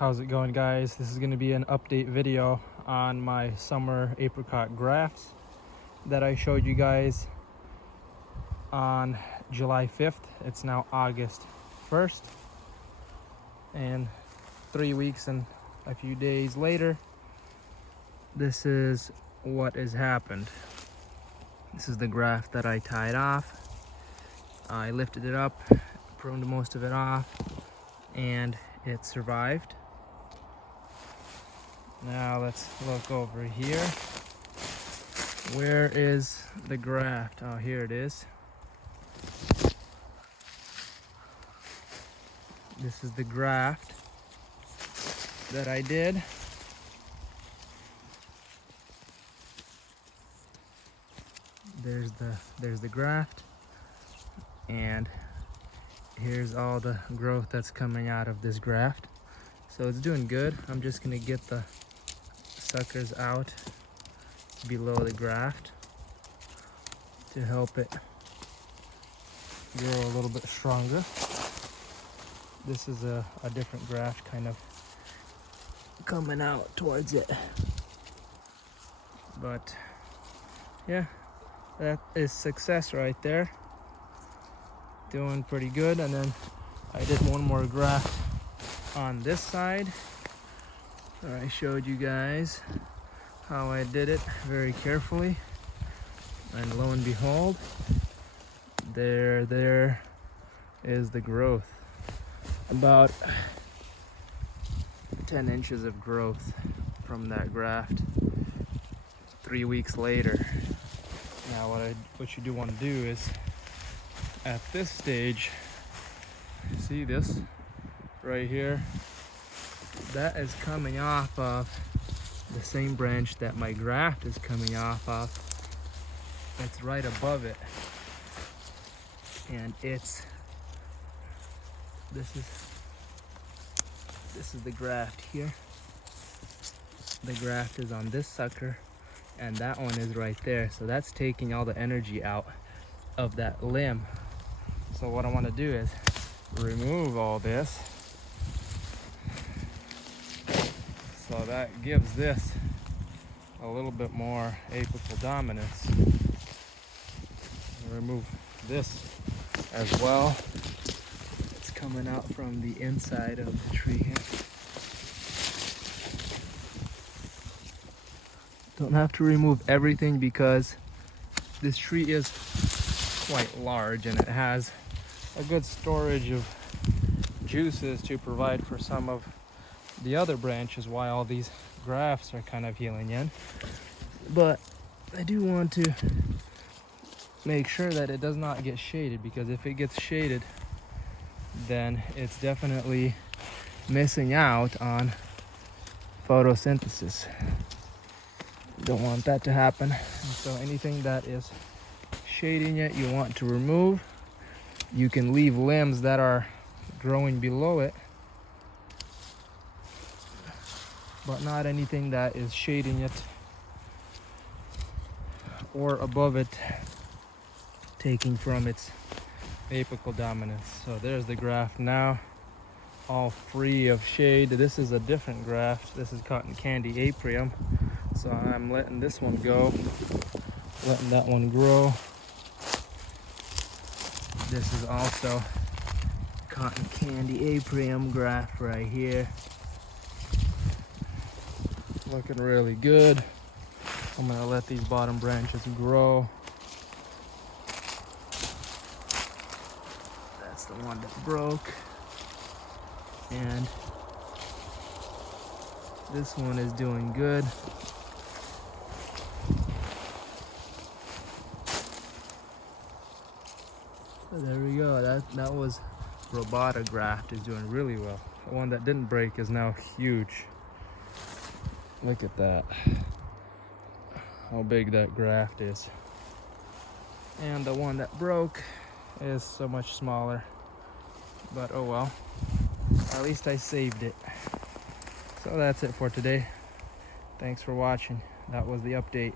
How's it going, guys? This is going to be an update video on my summer apricot grafts that I showed you guys on July 5th. It's now August 1st, and 3 weeks and a few days later, this is what has happened. This is the graft that I tied off. I lifted it up, pruned most of it off, and it survived. Now let's look over here. Where is the graft? Oh, here it is. This is the graft that I did. There's the graft, and here's all the growth that's coming out of this graft. So it's doing good. I'm just gonna get the suckers out below the graft to help it grow a little bit stronger. This is a different graft kind of coming out towards it. But yeah, that is success right there. Doing pretty good. And then I did one more graft on this side. I showed you guys how I did it very carefully, and lo and behold, there is the growth. About 10 inches of growth from that graft 3 weeks later. Now what you do want to do is, at this stage, see this right here, that is coming off of the same branch that my graft is coming off of. It's right above it, and this is the graft here. The graft is on this sucker, and that one is right there. So that's taking all the energy out of that limb. So what I want to do is remove all this, so that gives this a little bit more apical dominance. Remove this as well. It's coming out from the inside of the tree here. Don't have to remove everything because this tree is quite large and it has a good storage of juices to provide for some of the other branches while all these grafts are kind of healing in. But I do want to make sure that it does not get shaded, because if it gets shaded, then it's definitely missing out on photosynthesis. Don't want that to happen. And so anything that is shading it, you want to remove. You can leave limbs that are growing below it, but not anything that is shading it or above it, taking from its apical dominance. So there's the graft now, all free of shade. This is a different graft. This is cotton candy apium. So I'm letting this one go, letting that one grow. This is also cotton candy apium graft right here. Looking really good. I'm gonna let these bottom branches grow. That's the one that broke. And this one is doing good. So there we go. That was robata graft, is doing really well. The one that didn't break is now huge. Look at that, how big that graft is. And the one that broke is so much smaller, but oh well, at least I saved it. So that's it for today. Thanks for watching. That was the update.